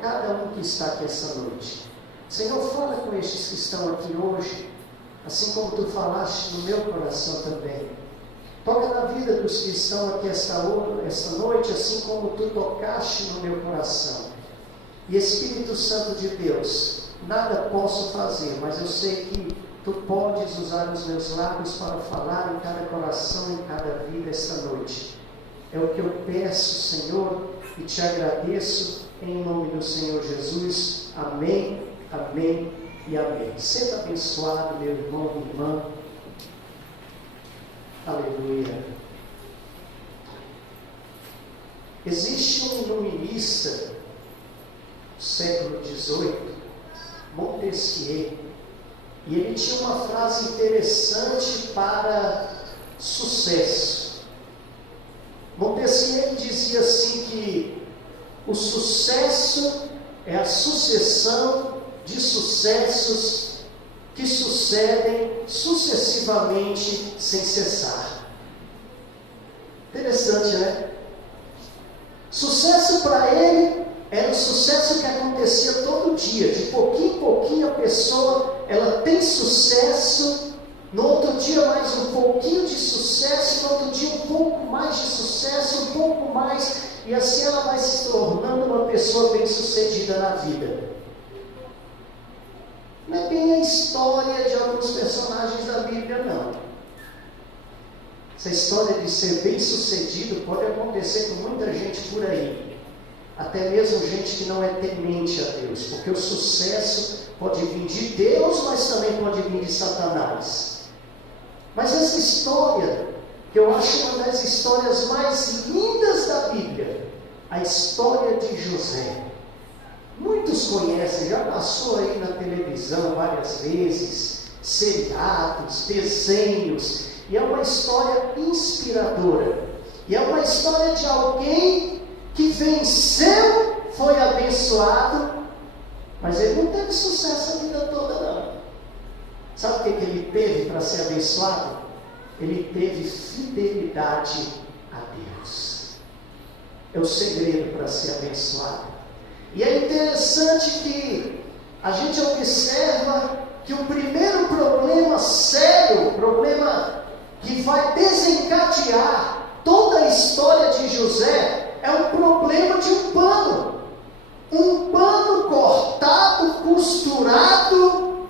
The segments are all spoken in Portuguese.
cada um que está aqui essa noite. Senhor, fala com estes que estão aqui hoje, assim como tu falaste no meu coração também. Toca na vida dos que estão aqui esta noite, assim como tu tocaste no meu coração. E Espírito Santo de Deus, nada posso fazer, mas eu sei que tu podes usar os meus lábios para falar em cada coração, em cada vida esta noite. É o que eu peço, Senhor, e te agradeço em nome do Senhor Jesus. Amém, amém e amém. Seja abençoado, meu irmão, minha irmã. Aleluia. Existe um iluminista do século XVIII, Montesquieu, e ele tinha uma frase interessante para sucesso. Montesquieu dizia assim que o sucesso é a sucessão de sucessos que sucedem sucessivamente sem cessar. Interessante, né? Sucesso para ele era um sucesso que acontecia todo dia. De pouquinho em pouquinho a pessoa, ela tem sucesso. No outro dia mais um pouquinho de sucesso. No outro dia um pouco mais de sucesso. Um pouco mais. E assim ela vai se tornando uma pessoa bem sucedida na vida. Não é bem a história de alguns personagens da Bíblia, não. Essa história de ser bem sucedido pode acontecer com muita gente por aí. Até mesmo gente que não é temente a Deus. Porque o sucesso pode vir de Deus, mas também pode vir de Satanás. Mas essa história, que eu acho uma das histórias mais lindas da Bíblia, a história de José. Muitos conhecem, já passou aí na televisão várias vezes, seriados, desenhos, e é uma história inspiradora. E é uma história de alguém que venceu, foi abençoado, mas ele não teve sucesso a vida toda, não. Sabe o que ele teve para ser abençoado? Ele teve fidelidade a Deus. É o segredo para ser abençoado. E é interessante que a gente observa que o primeiro problema sério, problema que vai desencadear toda a história de José, é um problema de um pano. Um pano cortado, costurado,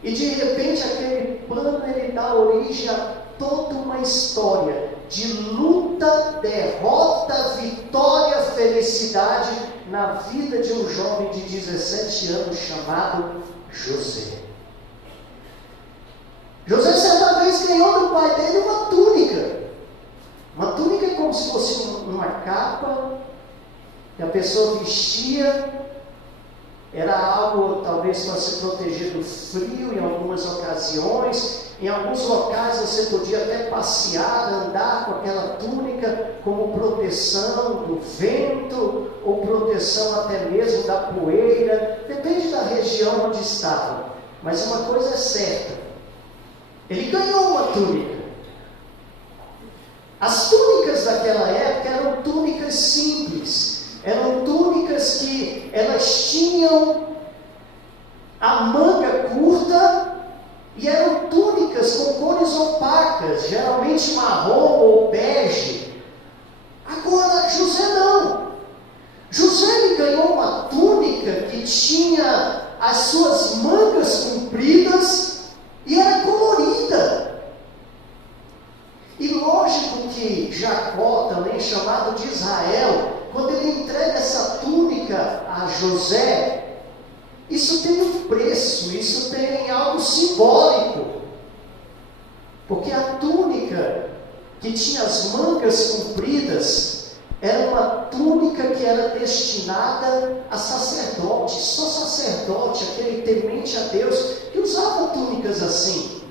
e de repente aquele pano ele dá origem a toda uma história de luta, derrota, vitória, felicidade na vida de um jovem de 17 anos chamado José. José certa vez ganhou do pai dele uma túnica. Uma túnica é como se fosse uma capa que a pessoa vestia. Era algo talvez para se proteger do frio em algumas ocasiões. Em alguns locais você podia até passear, andar com aquela túnica como proteção do vento, ou proteção até mesmo da poeira, depende da região onde estava. Mas uma coisa é certa, ele ganhou uma túnica. As túnicas daquela época eram túnicas simples, eram túnicas que elas tinham a manga curta, e eram túnicas com cores opacas, geralmente marrom ou bege. Agora, José não. José ele ganhou uma túnica que tinha as suas mangas compridas e era colorida. E lógico que Jacó, também chamado de Israel, quando ele entrega essa túnica a José, isso tem um preço, isso tem algo simbólico. Porque a túnica que tinha as mangas compridas era uma túnica que era destinada a sacerdote. Só sacerdote, aquele temente a Deus, que usava túnicas assim.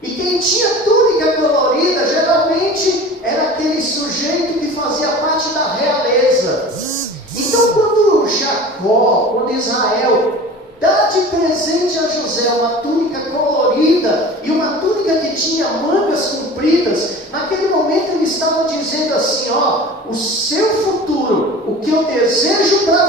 E quem tinha túnica colorida, geralmente era aquele sujeito que fazia parte da realeza. Então quando Jacó, quando Israel dá de presente a José uma túnica colorida e uma túnica que tinha mangas compridas, naquele momento ele estava dizendo assim, ó, o seu futuro, o que eu desejo para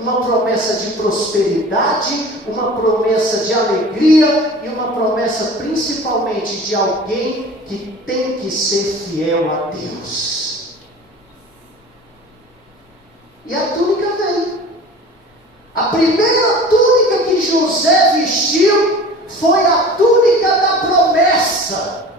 uma promessa de prosperidade, uma promessa de alegria e uma promessa principalmente de alguém que tem que ser fiel a Deus. E a túnica veio. A primeira túnica que José vestiu foi a túnica da promessa.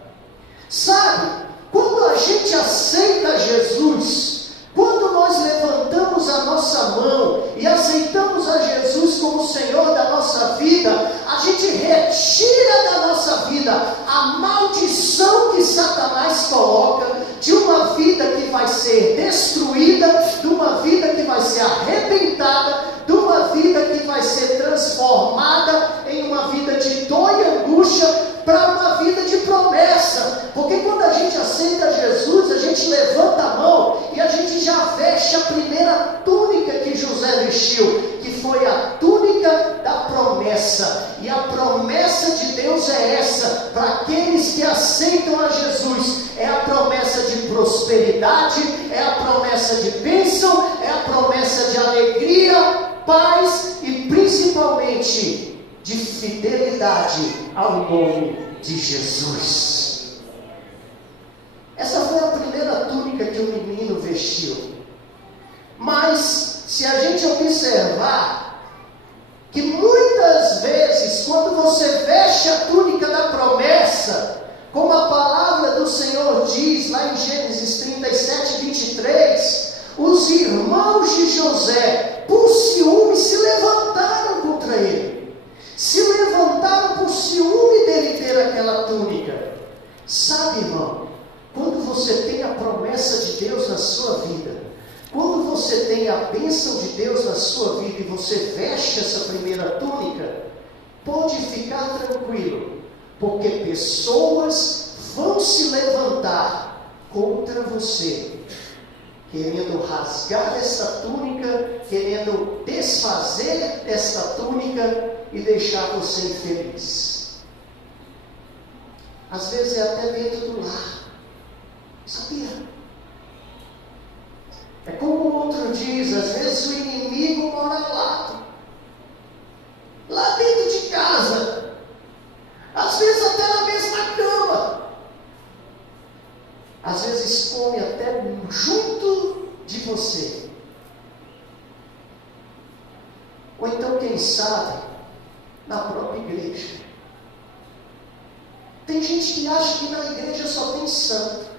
Sabe, quando a gente aceita Jesus, quando nós levantamos a nossa mão e aceitamos a Jesus como Senhor da nossa vida, a gente retira da nossa vida a maldição que Satanás coloca de uma vida que vai ser destruída, de uma vida que vai ser arrebentada, de uma vida que vai ser transformada em uma vida de dor e angústia para uma vida de promessa. Porque quando a gente aceita Jesus, a gente levanta a mão e a gente já veste a primeira túnica que José vestiu, que foi a túnica da promessa. E a promessa de Deus é essa, para aqueles que aceitam a Jesus, é a promessa de prosperidade, é a promessa de bênção, é a promessa de alegria, paz e principalmente de fidelidade ao nome de Jesus. Essa foi a primeira túnica que o menino vestiu. Mas, se a gente observar, que muitas vezes, quando você veste a túnica da promessa, como a palavra do Senhor diz, lá em Gênesis 37, 23, os irmãos de José, por ciúme, se levantaram contra ele. Se levantaram por ciúme dele ter aquela túnica. Sabe, irmão, quando você tem a promessa de Deus na sua vida, quando você tem a bênção de Deus na sua vida e você veste essa primeira túnica, pode ficar tranquilo, porque pessoas vão se levantar contra você, querendo rasgar essa túnica, querendo desfazer essa túnica e deixar você infeliz. Às vezes é até dentro do lar. Sabia? É como o outro diz, às vezes o inimigo mora lá dentro de casa, às vezes até na mesma cama, às vezes come até junto de você. Ou então, quem sabe, na própria igreja. Tem gente que acha que na igreja só tem santo.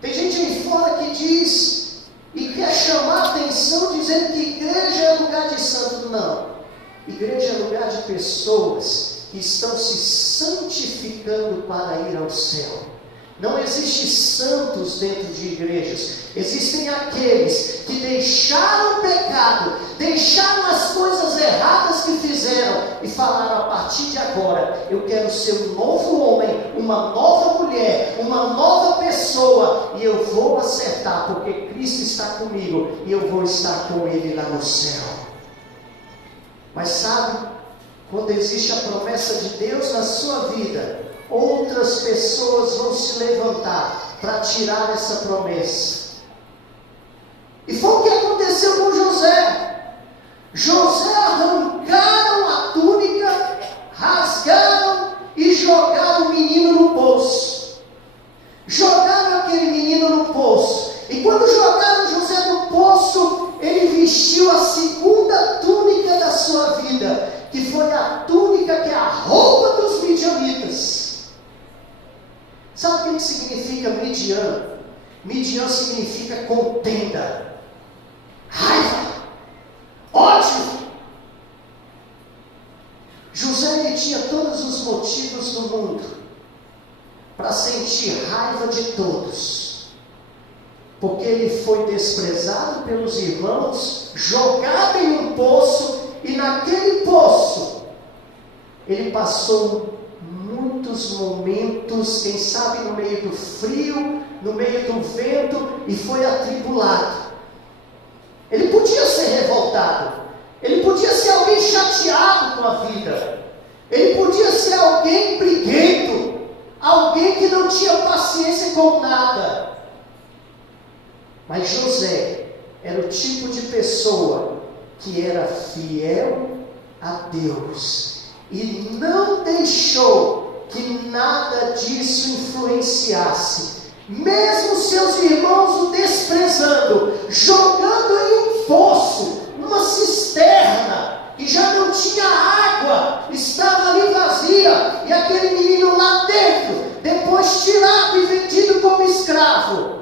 Tem gente aí fora que diz e quer chamar a atenção dizendo que igreja é lugar de santo. Não. Igreja é lugar de pessoas que estão se santificando para ir ao céu. Não existe santos dentro de igrejas. Existem aqueles que deixaram o pecado, deixaram as coisas erradas que fizeram e falaram: a partir de agora eu quero ser um novo homem, uma nova mulher, uma nova pessoa, e eu vou acertar porque Cristo está comigo e eu vou estar com Ele lá no céu. Mas sabe, quando existe a promessa de Deus na sua vida, outras pessoas vão se levantar para tirar essa promessa. E foi o que aconteceu com José. José arrancaram a túnica, rasgaram e jogaram o menino no poço. Jogaram aquele menino no poço. E quando jogaram José no poço, ele vestiu a segunda túnica da sua vida, que foi a túnica que é a roupa dos midianitas. Sabe o que significa Midian? Midian significa contenda, raiva, ódio. José, ele tinha todos os motivos do mundo para sentir raiva de todos, porque ele foi desprezado pelos irmãos, jogado em um poço, e naquele poço ele passou muitos momentos, quem sabe no meio do frio, no meio do vento, e foi atribulado. Ele podia ser revoltado, ele podia ser alguém chateado com a vida, ele podia ser alguém briguento, alguém que não tinha paciência com nada. Mas José era o tipo de pessoa que era fiel a Deus e não deixou que nada disso influenciasse, mesmo seus irmãos o desprezando, jogando em um poço, uma cisterna, que já não tinha água, estava ali vazia, e aquele menino lá dentro, depois tirado e vendido como escravo,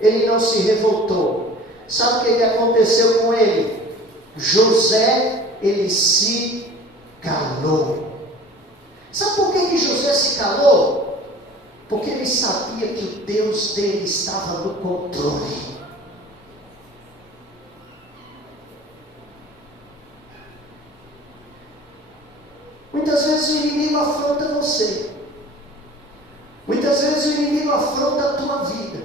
ele não se revoltou. Sabe o que aconteceu com ele? José, ele se calou. Sabe por que José se calou? Porque ele sabia que o Deus dele estava no controle. Muitas vezes o inimigo afronta você. Muitas vezes o inimigo afronta a tua vida.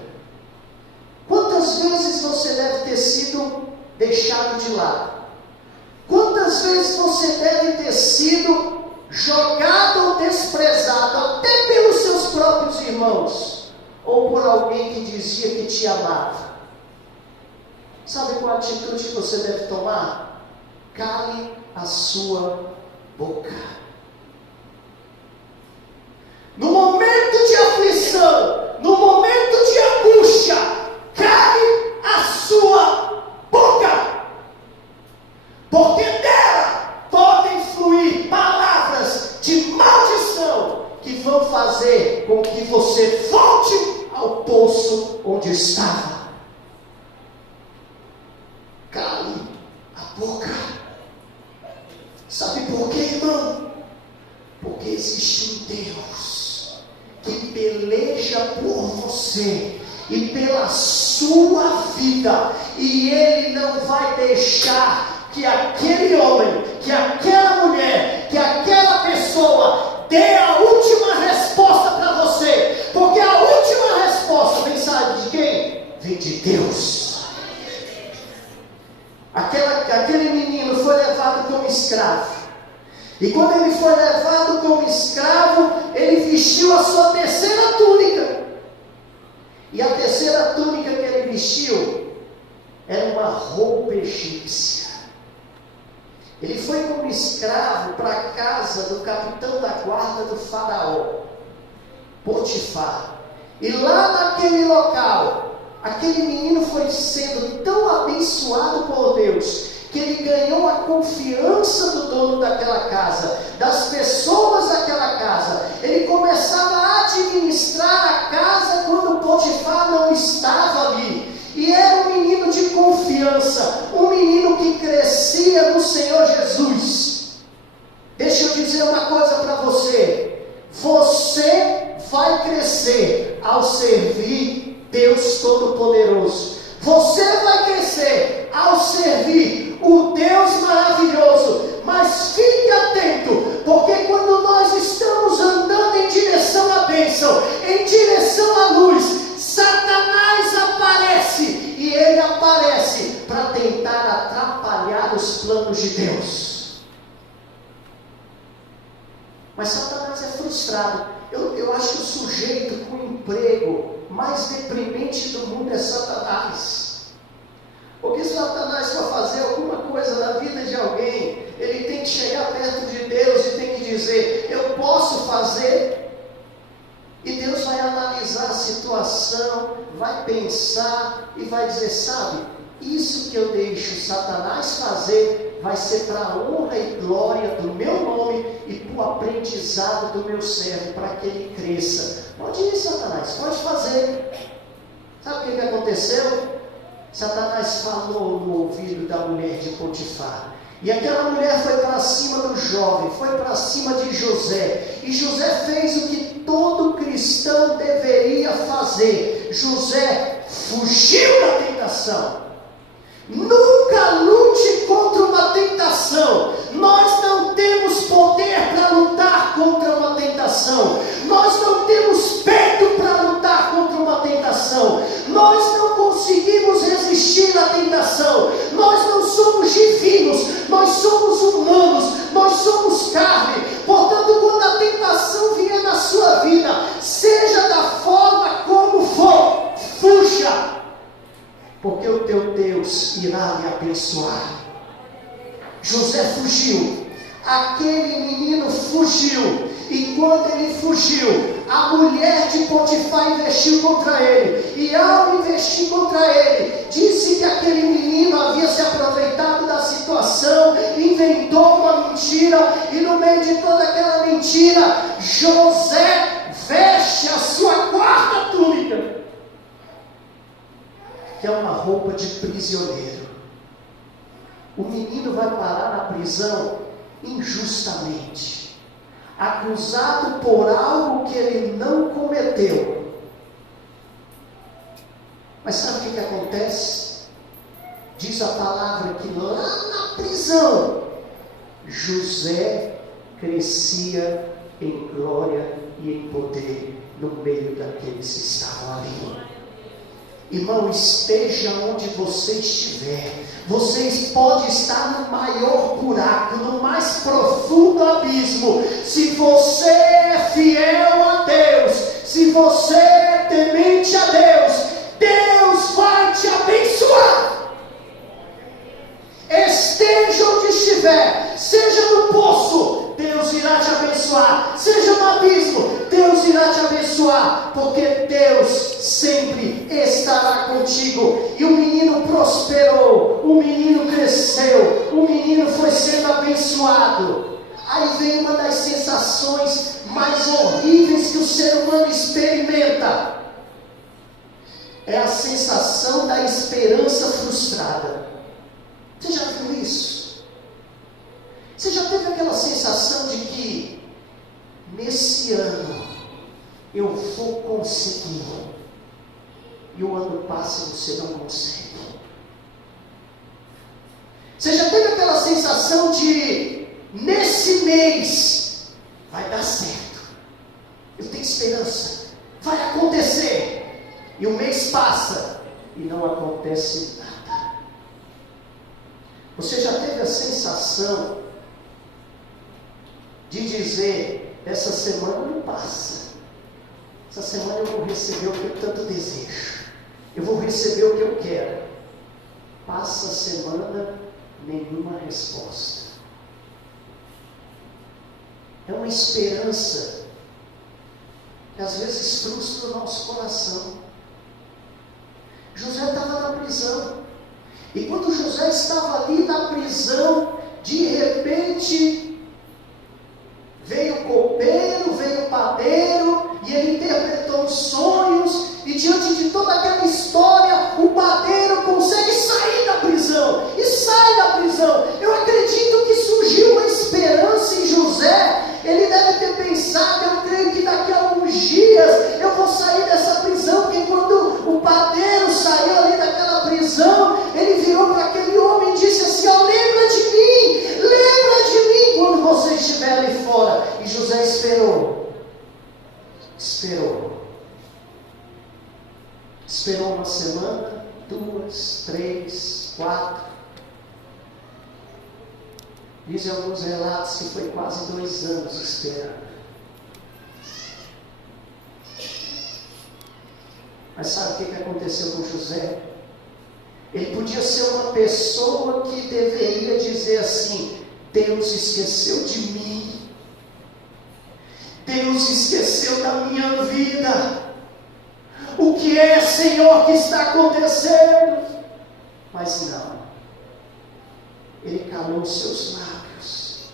Quantas vezes você deve ter sido deixado de lado? Quantas vezes você deve ter sido jogado ou desprezado, até pelos seus próprios irmãos, ou por alguém que dizia que te amava? Sabe qual a atitude que você deve tomar? Cale a sua boca. No momento de aflição, no momento de angústia, cale a sua boca, porque dela podem fluir palavras de maldição que vão fazer com que você volte ao poço onde estava. Cale a boca. Sabe por quê, irmão? Porque existe um Deus que peleja por você e pela sua vida, e Ele não vai deixar que aquele homem, que aquela mulher, que aquela pessoa dê a última resposta para você, porque a última resposta vem, sabe de quem? Vem de Deus. Aquele menino foi levado como escravo, e quando ele foi levado como escravo, ele vestiu a sua terceira túnica, e a terceira túnica que ele vestiu era uma roupa egípcia. Ele foi como escravo para a casa do capitão da guarda do faraó, Potifar, e lá naquele local, aquele menino foi sendo tão abençoado por Deus, que ele ganhou a confiança do dono daquela casa, das pessoas daquela casa. Ele começava a administrar a casa quando Potifar não estava ali, e era um menino de confiança, um menino que crescia no Senhor Jesus. Deixa eu dizer uma coisa para você: você vai crescer ao servir Deus Todo-Poderoso. Você vai crescer ao servir o Deus maravilhoso. Mas fique atento, porque quando nós estamos andando em direção à bênção, em direção à luz, Satanás aparece, e ele aparece para tentar atrapalhar os planos de Deus. Mas Satanás é frustrado. Eu acho que o sujeito com o emprego mais deprimente do mundo é Satanás. Porque se Satanás for fazer alguma coisa na vida de alguém, ele tem que chegar perto de Deus e tem que dizer: eu posso fazer. E Deus vai analisar a situação, vai pensar e vai dizer: sabe, isso que eu deixo Satanás fazer vai ser para a honra e glória do meu nome e para o aprendizado do meu servo, para que ele cresça. Pode ir, Satanás, pode fazer. Sabe o que aconteceu? Satanás falou no ouvido da mulher de Potifar, e aquela mulher foi para cima do jovem, foi para cima de José, e José fez o que todo cristão deveria fazer. José fugiu da tentação. Nunca lute contra uma tentação. Nós não temos poder para lutar contra uma tentação. Nós não temos peito para lutar contra uma tentação. Nós não conseguimos resistir à tentação. Nós não somos divinos, nós somos humanos, nós somos carne. Portanto, quando a tentação vier na sua vida, seja da forma como for, fuja. Porque o teu Deus Deus irá lhe abençoar. José fugiu, aquele menino fugiu, e quando ele fugiu, a mulher de Potifar investiu contra ele, e ao investir contra ele, disse que aquele menino havia se aproveitado da situação, inventou uma mentira, e no meio de toda aquela mentira, José veste a sua quarta túnica, que é uma roupa de prisioneiro. O menino vai parar na prisão injustamente, acusado por algo que ele não cometeu. Mas sabe o que acontece? Diz a palavra que lá na prisão, José crescia em glória e em poder no meio daqueles que estavam ali. Irmão, esteja onde você estiver, você pode estar no maior buraco, no mais profundo abismo. Se você é fiel a Deus, se você é temente a Deus, Deus vai te abençoar. Esteja onde estiver, seja no poço, Deus irá te abençoar, seja no abismo, Deus irá te abençoar, porque Deus sempre estará contigo. E o menino prosperou, o menino cresceu, o menino foi sendo abençoado. Aí vem uma das sensações mais horríveis que o ser humano experimenta, é a sensação da esperança frustrada. Você já viu isso? Você já teve aquela sensação de que nesse ano eu vou conseguir, e o ano passa e você não consegue? Você já teve aquela sensação de nesse mês vai dar certo, eu tenho esperança, vai acontecer, e o mês passa e não acontece nada? Você já teve a sensação de dizer: essa semana não passa, essa semana eu vou receber o que eu tanto desejo, eu vou receber o que eu quero? Passa a semana, nenhuma resposta. É uma esperança que às vezes frustra o nosso coração. José estava na prisão, e quando José estava ali na prisão, de repente veio o copeiro, veio o padeiro, e ele interpretou os sonhos, e diante de toda aquela história, o padeiro consegue sair da prisão, e sai da prisão. Eu acredito que surgiu uma esperança em José. Ele deve ter pensado: eu creio que daqui a alguns dias eu vou sair dessa prisão, porque quando o padeiro saiu ali daquela prisão, ele virou para aquele homem e disse assim: ó, lembra de mim quando você estiver ali fora. E José esperou uma semana, 2, 3, 4, dizem alguns relatos que foi quase 2 anos esperando. Mas sabe o que aconteceu com José? Ele podia ser uma pessoa que deveria dizer assim: Deus esqueceu de mim, Deus esqueceu da minha vida, o que é, Senhor, que está acontecendo? Mas não, ele calou os seus lábios,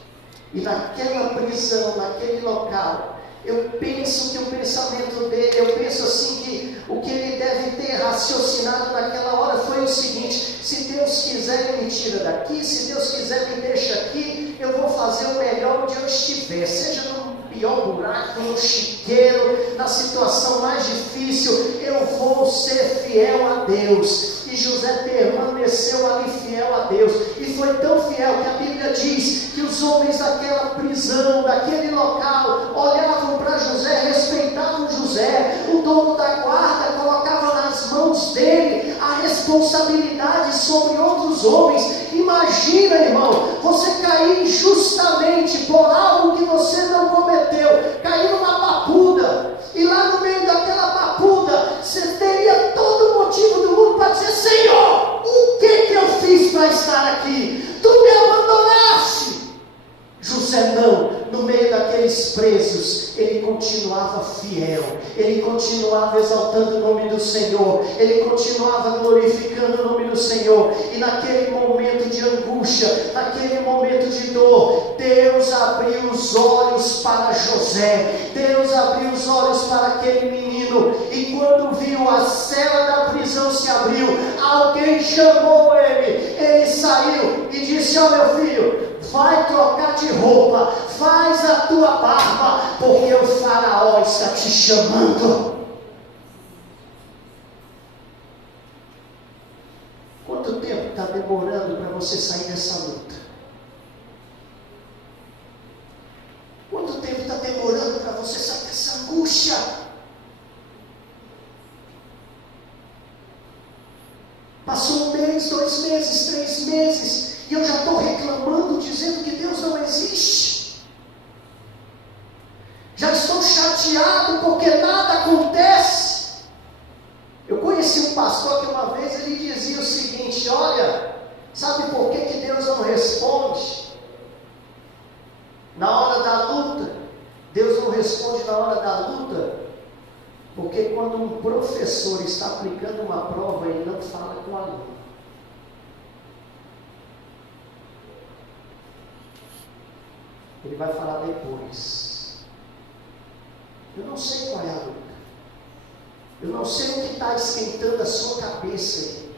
e naquela prisão, naquele local, eu penso que o pensamento dele, eu penso assim que o que ele deve ter raciocinado naquela hora foi o seguinte: se Deus quiser ele me tira daqui, se Deus quiser me deixa aqui, eu vou fazer o melhor onde eu estiver, seja no pior buraco, no chiqueiro, na situação mais difícil, eu vou ser fiel a Deus. E José permaneceu ali fiel a Deus, e foi tão fiel que a Bíblia diz que os homens daquela prisão, daquele local, olhavam para José, respeitavam José. O dono da guarda colocava nas mãos dele a responsabilidade sobre outros homens. Imagina, irmão, você cair injustamente por algo que você não cometeu, cair numa papuda, e lá no meio daquela papuda você teria todo o motivo do mundo para dizer: Senhor, o que continuava fiel, ele continuava exaltando o nome do Senhor, ele continuava glorificando o nome do Senhor. E naquele momento de angústia, naquele momento de dor, Deus abriu os olhos para José, Deus abriu os olhos para aquele menino, e quando viu a cela da prisão se abriu, alguém chamou ele saiu e disse: ó meu filho, vai trocar de roupa, faz a tua barba, porque o faraó está te chamando. Quanto tempo está demorando para você sair dessa luta? Quanto tempo está demorando para você sair dessa angústia? Passou 1 mês, 2 meses, 3 meses, e eu já estou reclamando, dizendo que Deus não existe. Já estou chateado porque nada acontece. Eu conheci um pastor que uma vez ele dizia o seguinte: olha, sabe por que Deus não responde na hora da luta? Deus não responde na hora da luta porque quando um professor está aplicando uma prova, ele não fala com o aluno. Ele vai falar depois. Eu não sei qual é a luta. Eu não sei o que está esquentando a sua cabeça aí.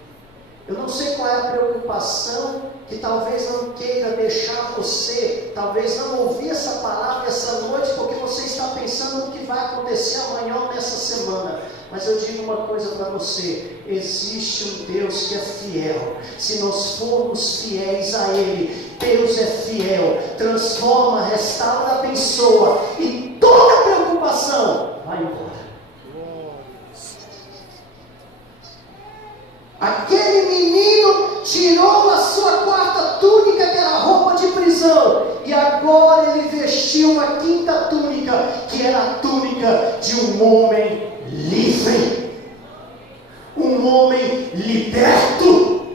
Eu não sei qual é a preocupação que talvez não queira deixar você, talvez não ouvir essa palavra essa noite, porque você está pensando no que vai acontecer amanhã ou nessa semana. Mas eu digo uma coisa para você: existe um Deus que é fiel. Se nós formos fiéis a Ele, Deus é fiel, transforma, restaura, abençoa, e toda preocupação vai embora. Aquele menino tirou a sua quarta túnica, que era a roupa de prisão, e agora ele vestiu uma quinta túnica, que era a túnica de um homem livre, um homem liberto,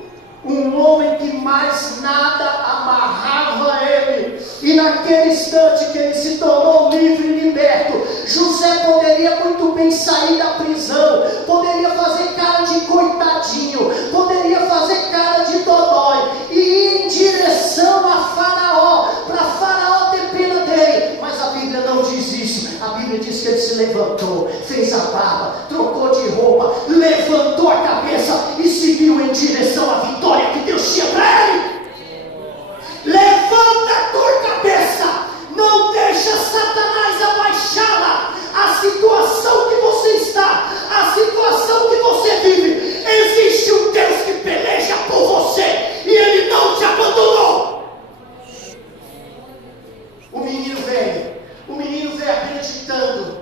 um homem que mais nada amarrava ele. E naquele instante que ele se tornou livre e liberto, José poderia muito bem sair da prisão, poderia fazer cara de coitadinho, poderia fazer cara de dodói e ir em direção a Faraó, para Faraó ter pena dele. Mas a Bíblia não diz isso. A Bíblia diz que ele se levantou, fez a barba, trocou de roupa, levantou a cabeça e seguiu em direção à vitória que Deus tinha para ele. Levanta a tua cabeça, não deixa Satanás abaixá-la. A situação que você está, a situação que você vive, existe um Deus que peleja por você e Ele não te abandonou. O menino veio acreditando.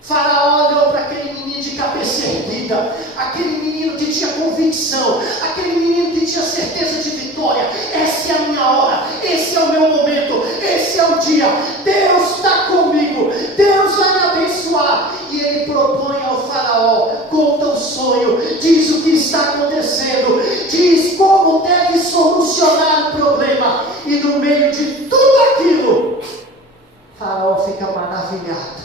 Faraó olhou para aquele menino de cabeça erguida, aquele menino que tinha convicção, aquele menino que tinha certeza de vitória. Essa é a minha hora, esse é o meu momento, esse é o dia. Deus está comigo, Deus vai me abençoar. E ele propõe ao Faraó, conta o sonho, diz o que está acontecendo, diz como deve solucionar o problema. E no meio de tudo aquilo, Faraó fica maravilhado,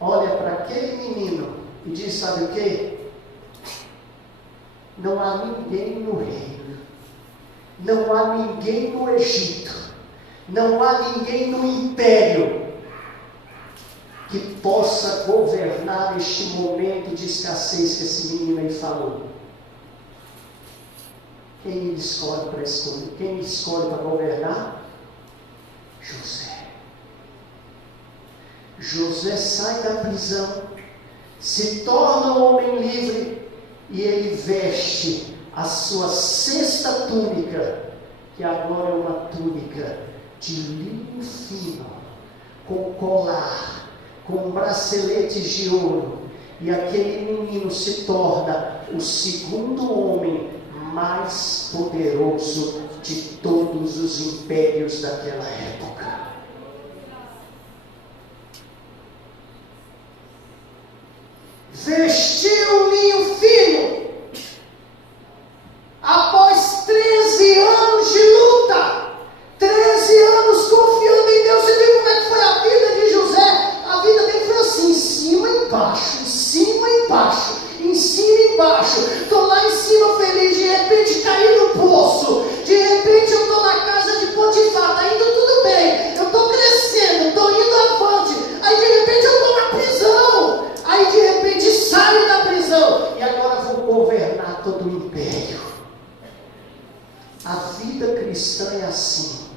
olha para aquele menino e diz: sabe o que? Não há ninguém no reino, não há ninguém no Egito, não há ninguém no império que possa governar este momento de escassez que esse menino aí falou. Quem ele escolhe para escolher? Quem ele escolhe para governar? José. José sai da prisão, se torna um homem livre, e ele veste a sua sexta túnica, que agora é uma túnica de linho fino, com colar, com braceletes de ouro. E aquele menino se torna o segundo homem mais poderoso de todos os impérios daquela época. Vestiu um linho fino, após 13 anos de luta, 13 anos confiando em Deus. Você viu como é que foi a vida de José? A vida dele foi assim, embaixo, estou lá em cima feliz, de repente caí no poço, de repente eu estou na casa de Potifar, está indo tudo bem, eu estou crescendo, estou indo avante, aí de repente eu estou na prisão, aí de repente saio da prisão, e agora vou governar todo o império. A vida cristã é assim.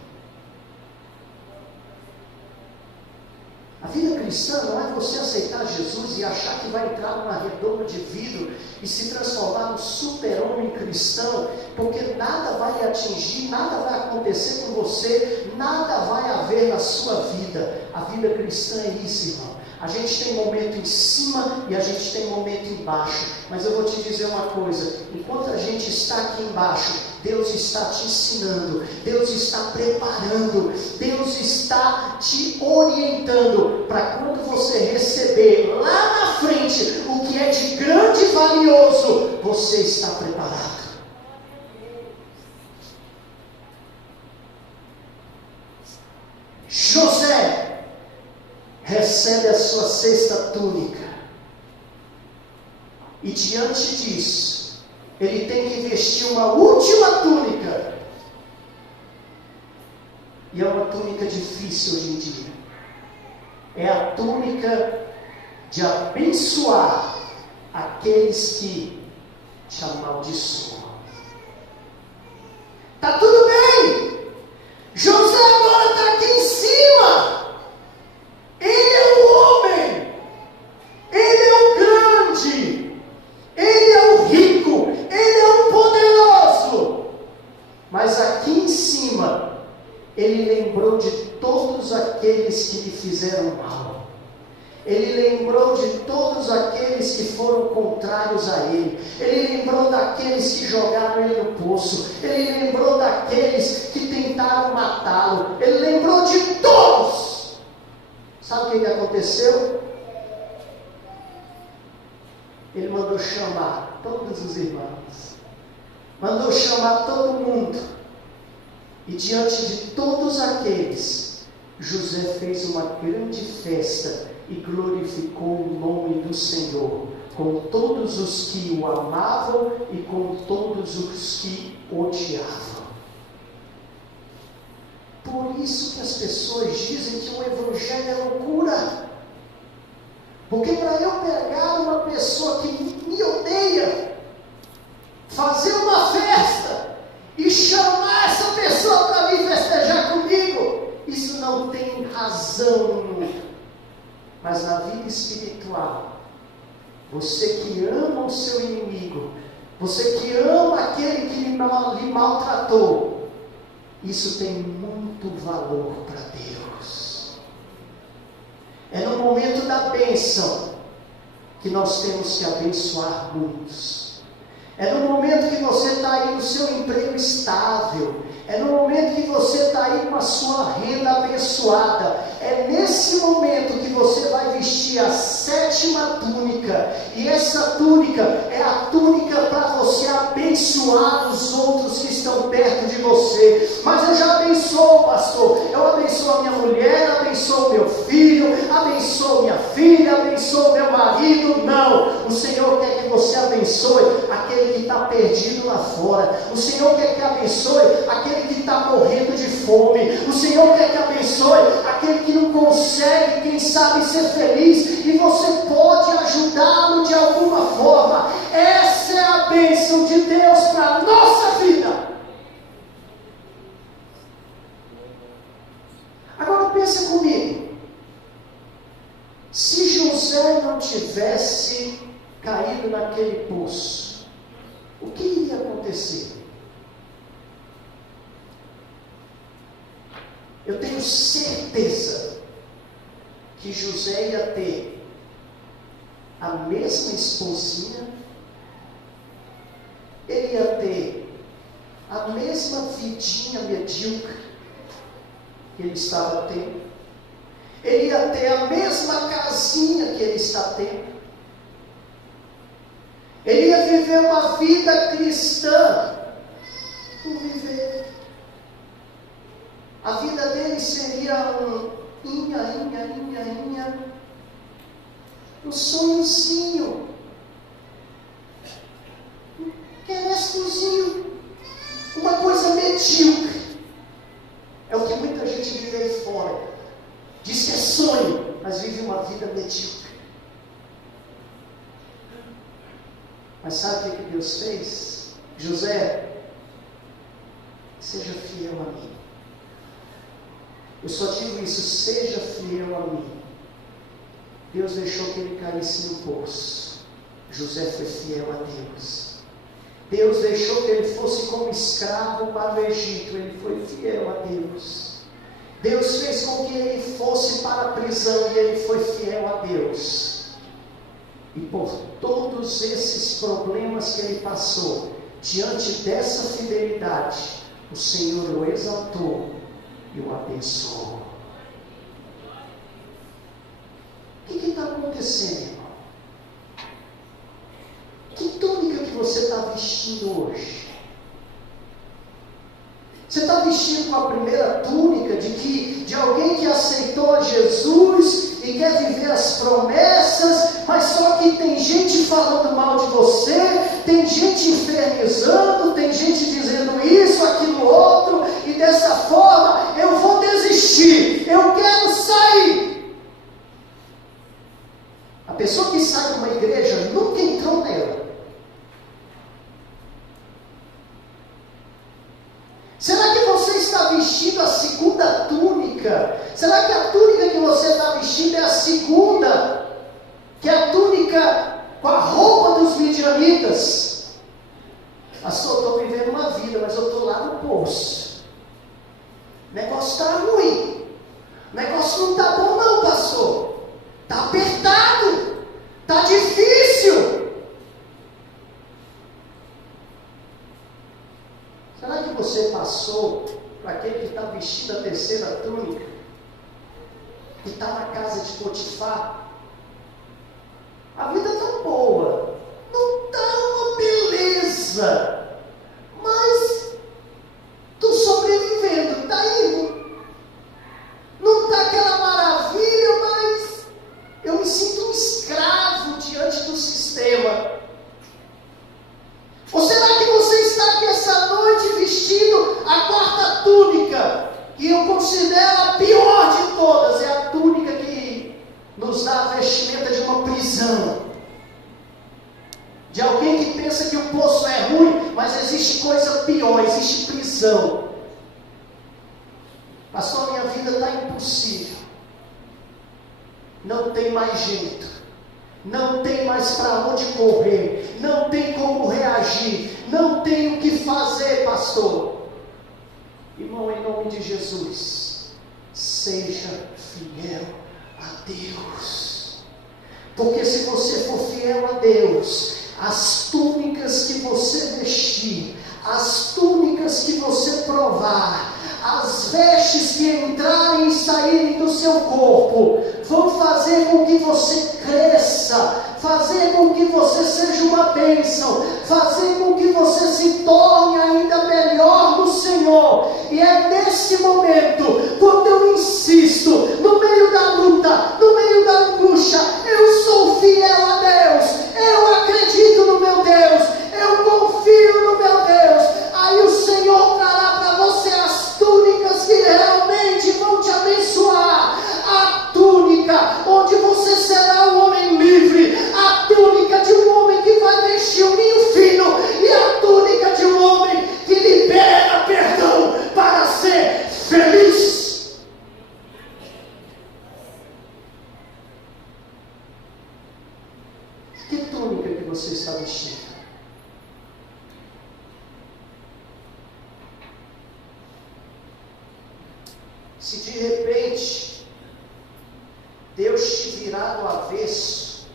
A vida cristã não é você aceitar Jesus e achar que vai entrar numa redoma de vidro e se transformar num super-homem cristão, porque nada vai lhe atingir, nada vai acontecer com você, nada vai haver na sua vida. A vida cristã é isso, irmão. A gente tem momento em cima e a gente tem momento embaixo, mas eu vou te dizer uma coisa, enquanto a gente está aqui embaixo, Deus está te ensinando, Deus está preparando, Deus está te orientando, para quando você receber lá na frente, o que é de grande e valioso, você está preparado. José recebe a sua sexta túnica, e diante disso, ele tem que vestir uma última túnica, e é uma túnica difícil hoje em dia, é a túnica de abençoar aqueles que te amaldiçoam. Está tudo bem, José agora está aqui em cima, ele é o homem, ele é o grande, ele é o rico, ele é o poderoso. Mas aqui em cima, ele lembrou de todos aqueles que lhe fizeram mal. Ele lembrou de todos aqueles que foram contrários a ele. Ele lembrou daqueles que jogaram ele no poço. Ele lembrou daqueles que tentaram matá-lo. Ele lembrou de todos. Sabe o que aconteceu? Ele mandou chamar todos os irmãos, mandou chamar todo mundo, e diante de todos aqueles, José fez uma grande festa e glorificou o nome do Senhor, com todos os que o amavam e com todos os que o odiavam. Por isso que as pessoas dizem que o evangelho é loucura. Porque para eu pegar uma pessoa que me odeia, fazer uma festa e chamar essa pessoa para vir festejar comigo, isso não tem razão no mundo. Mas na vida espiritual, você que ama o seu inimigo, você que ama aquele que lhe maltratou, isso tem muito valor para Deus. É no momento da bênção que nós temos que abençoar muitos. É no momento que você está aí no seu emprego estável. É no momento que você está aí com a sua renda abençoada. É nesse momento que você vai vestir a sétima túnica. E essa túnica é a túnica para você abençoar os outros que estão perto de você. Mas eu já abençoo, pastor. Eu abençoo a minha mulher, abençoo meu filho, abençoo minha filha, abençoo meu marido. Não, o Senhor quer que você abençoe aquele que está perdido lá fora. O Senhor quer que abençoe aquele que está morrendo de fome. O Senhor quer que abençoe aquele que não consegue, quem sabe, ser feliz, e você pode ajudá-lo de alguma forma. Essa é a bênção de Deus para a nossa vida. Agora pensa comigo, se José não tivesse caído naquele poço, o que iria acontecer? Eu tenho certeza que José ia ter a mesma esposinha, ele ia ter a mesma vidinha medíocre que ele estava tendo, ele ia ter a mesma casinha que ele está tendo, ele ia viver uma vida cristã por viver. A vida dele seria um sonhozinho. que Deus fez? José, seja fiel a mim. Eu só digo isso, seja fiel a mim. Deus deixou que ele caísse no poço. José foi fiel a Deus. Deus deixou que ele fosse como escravo para o Egito. Ele foi fiel a Deus. Deus fez com que ele fosse para a prisão e ele foi fiel a Deus. E por todos esses problemas que ele passou, diante dessa fidelidade, o Senhor o exaltou e o abençoou. O que está acontecendo, irmão? Que túnica que você está vestindo hoje? Você está vestindo com a primeira túnica de alguém que aceitou a Jesus e quer viver as promessas, mas só que tem gente falando mal de você, tem gente infernizando, tem gente dizendo isso, aquilo, outro, e dessa forma eu vou desistir, eu quero sair. A pessoa que sai de uma igreja nunca entrou nela. Será que você está vestindo a segunda túnica? Será que a túnica que você está vestindo é a segunda? Que é a túnica com a roupa dos midianitas? Pastor, eu estou vivendo uma vida, mas eu estou lá no poço. O negócio está ruim. O negócio não está bom não, pastor. Está apertado. Está difícil. Será que você passou para aquele que está vestindo a terceira túnica, que está na casa de Potifar? A vida está boa, não está uma beleza, mas estou sobrevivendo, está indo. Não está aquela maravilha, mas eu me sinto um escravo diante do sistema. Ou será que você está aqui essa noite vestindo a quarta túnica, que eu considero a pior de todas? É a túnica que nos dá a vestimenta de uma prisão, de alguém que pensa que o poço é ruim, mas existe coisa pior, existe prisão. Pastor, minha vida está impossível, não tem mais jeito, não tem mais para onde correr, não tem como reagir, não tem o que fazer, pastor. Irmão, em nome de Jesus, seja fiel a Deus, porque se você for fiel a Deus, as túnicas que você vestir, as túnicas que você provar, as vestes que entrarem e saírem do seu corpo, vão fazer com que você cresça, fazer com que você seja uma bênção, fazer com que você se torne ainda melhor no Senhor. E é nesse momento, quando eu insisto, no meio da luta, no meio da angústia, eu sou fiel a Deus, eu acredito no meu Deus, eu confio no meu Deus, aí o Senhor trará para você as túnicas que realmente vão te abençoar. A túnica onde você será um homem livre, a túnica de um homem que vai vestir um linho fino, e a túnica de um homem que libera perdão para ser feliz. Que túnica que você está vestindo? Se de repente Deus te virar do avesso,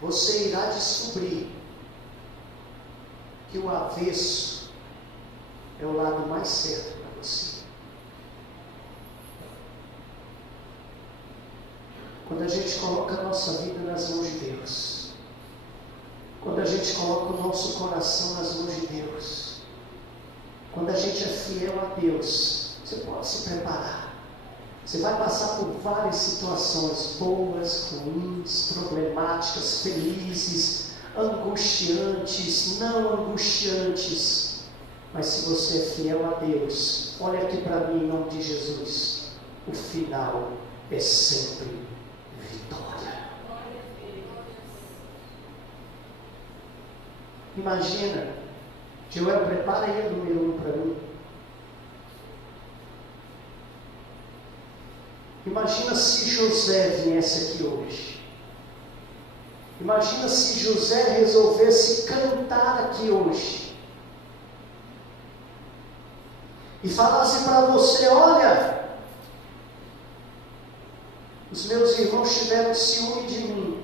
você irá descobrir que o avesso é o lado mais certo para você. Quando a gente coloca a nossa vida nas mãos de Deus, quando a gente coloca o nosso coração nas mãos de Deus, quando a gente é fiel a Deus, você pode se preparar. Você vai passar por várias situações, boas, ruins, problemáticas, felizes, angustiantes, não angustiantes. Mas se você é fiel a Deus, olha aqui para mim em nome de Jesus, o final é sempre vitória. Imagina, Joel, prepara aí o número 1 para mim. Imagina se José viesse aqui hoje. Imagina se José resolvesse cantar aqui hoje. E falasse para você: olha, os meus irmãos tiveram ciúme de mim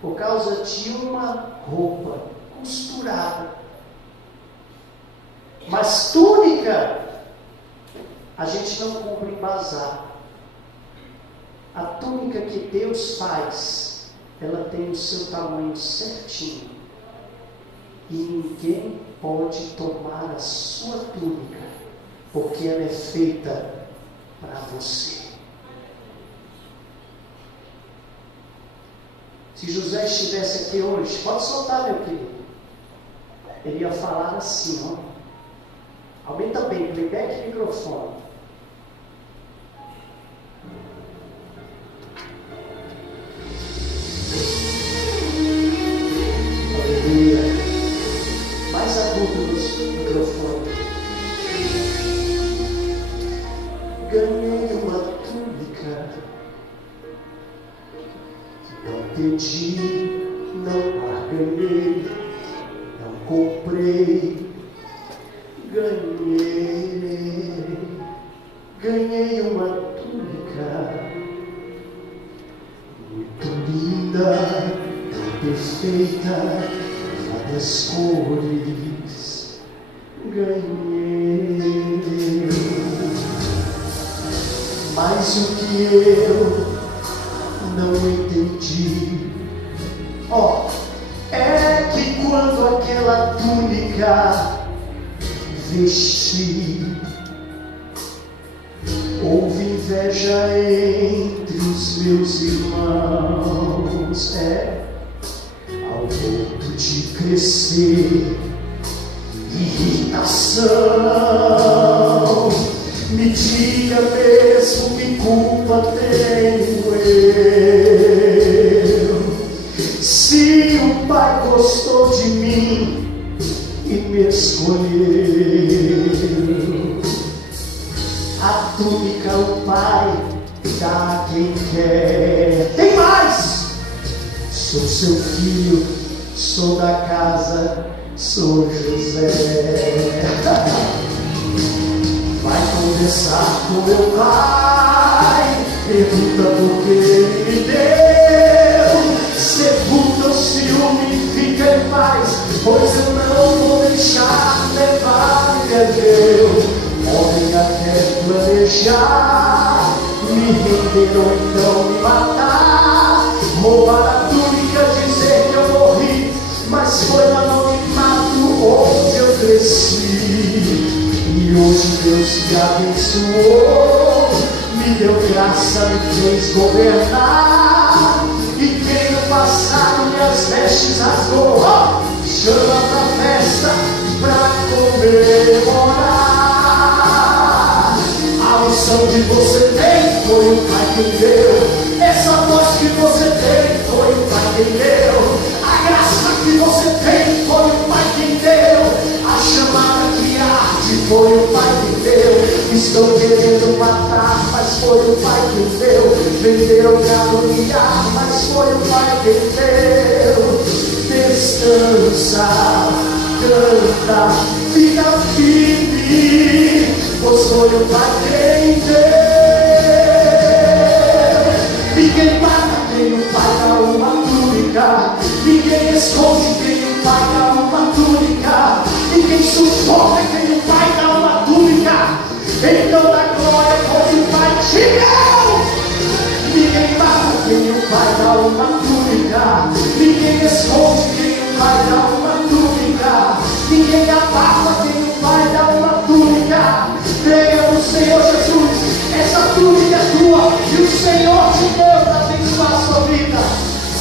por causa de uma roupa costurada. Mas túnica, a gente não compra em bazar. A túnica que Deus faz, ela tem o seu tamanho certinho. E ninguém pode tomar a sua túnica, porque ela é feita para você. Se José estivesse aqui hoje, pode soltar, meu querido. Ele ia falar assim, ó. Aumenta bem, playback e microfone. Aleluia. Mais agudo no microfone. Ganhei uma túnica. Não pedi, não barganhei, não comprei. Ganhei uma túnica muito linda, tão perfeita, várias cores. Ganhei, mas o que eu não entendi, é que quando aquela túnica vesti, houve inveja entre os meus irmãos, ao ponto de crescer irritação. Me diga mesmo que culpa tenho eu, se o Pai gostou de mim e me escolheu. A túnica o Pai dá a quem quer. Tem mais! Sou seu filho, sou da casa, sou José. Vai conversar com meu pai, pergunta por que ele me deu. Sepulta o ciúme, fica em paz, pois eu não vou deixar levar, ele é meu. Podem até planejar, me render ou então me matar, roubar a túnica, dizer que eu morri, mas foi no anonimato onde eu cresci. E hoje Deus me abençoou, me deu graça, me fez governar. E quem no passado minhas vestes rasgou, chama pra festa, pra comemorar. A unção que você tem foi o Pai quem deu. Essa voz que você tem foi o Pai quem deu. A graça que você tem foi o Pai quem deu. A chamada que arde foi o Pai quem deu. Estão querendo matar, mas foi o Pai quem deu. Venderam caluniar, mas foi o Pai quem deu. Descansa, canta, fica firme, pois foi o Pai quem deu. Ninguém mata quem o Pai dá uma túnica. Ninguém esconde quem o Pai dá uma túnica. Ninguém sufoca quem o Pai dá uma túnica. Então da glória pois o Pai te deu. Ninguém mata quem o Pai dá uma túnica. Ninguém esconde quem o Pai dá uma túnica. Ninguém abafa quem o Pai dá uma túnica. Creia no Senhor Jesus, essa túnica é tua e o Senhor te deu para abençoar a sua vida.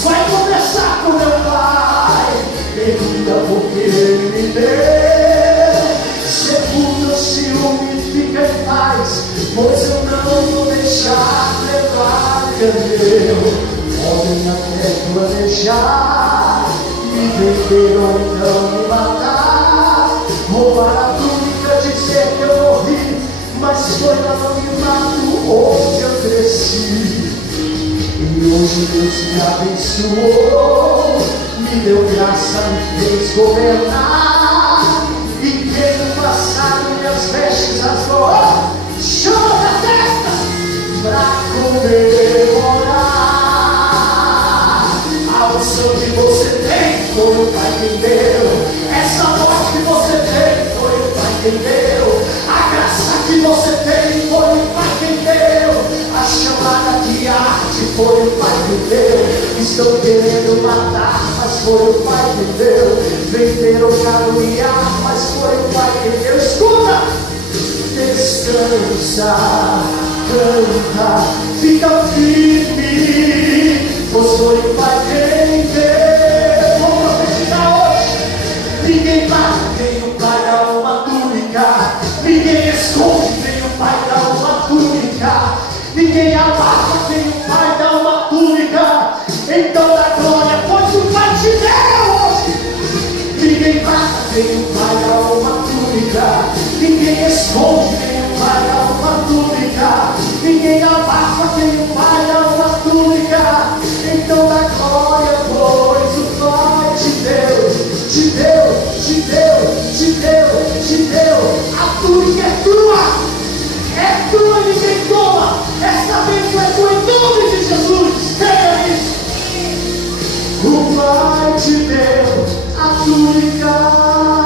Vai conversar com meu Pai, pergunta por que Ele me deu. Sepulta o ciúme, fica em paz, pois eu não vou deixar levar, meu. Podem até planejar, me vender ou então Hoje Deus me abençoou, me deu graça, me fez governar. E quem no passado minhas vestes rasgou, chama da festa pra comemorar. A unção que você tem foi o Pai quem deu. Essa voz que você tem foi o Pai quem deu. A graça que você tem foi o Pai quem deu. A chamada que arde foi o Pai que deu. Estão querendo matar, mas foi o Pai que deu. Venderam caluniar, mas foi o Pai que deu. Escuta! Descansa, canta, fica firme, pois foi o Pai quem deu. Vou profetizar hoje. Ninguém mata, nem o Pai dá uma túnica. Ninguém esconde, nem o Pai dá uma túnica. Ninguém abafa, nem o Pai dá uma túnica. Então dá glória, pois o Pai te deu hoje. Ninguém mata, nem o Pai dá uma túnica. Ninguém esconde, nem o Pai dá uma túnica. Ninguém abafa, nem o Pai dá uma túnica. Então dá glória, pois o Pai te deu. Te deu, te deu, te deu, te deu. A túnica é tua. É tua, ninguém toma. Essa bênção é tua em nome de Jesus. Creia nisso. O Pai te deu a túnica.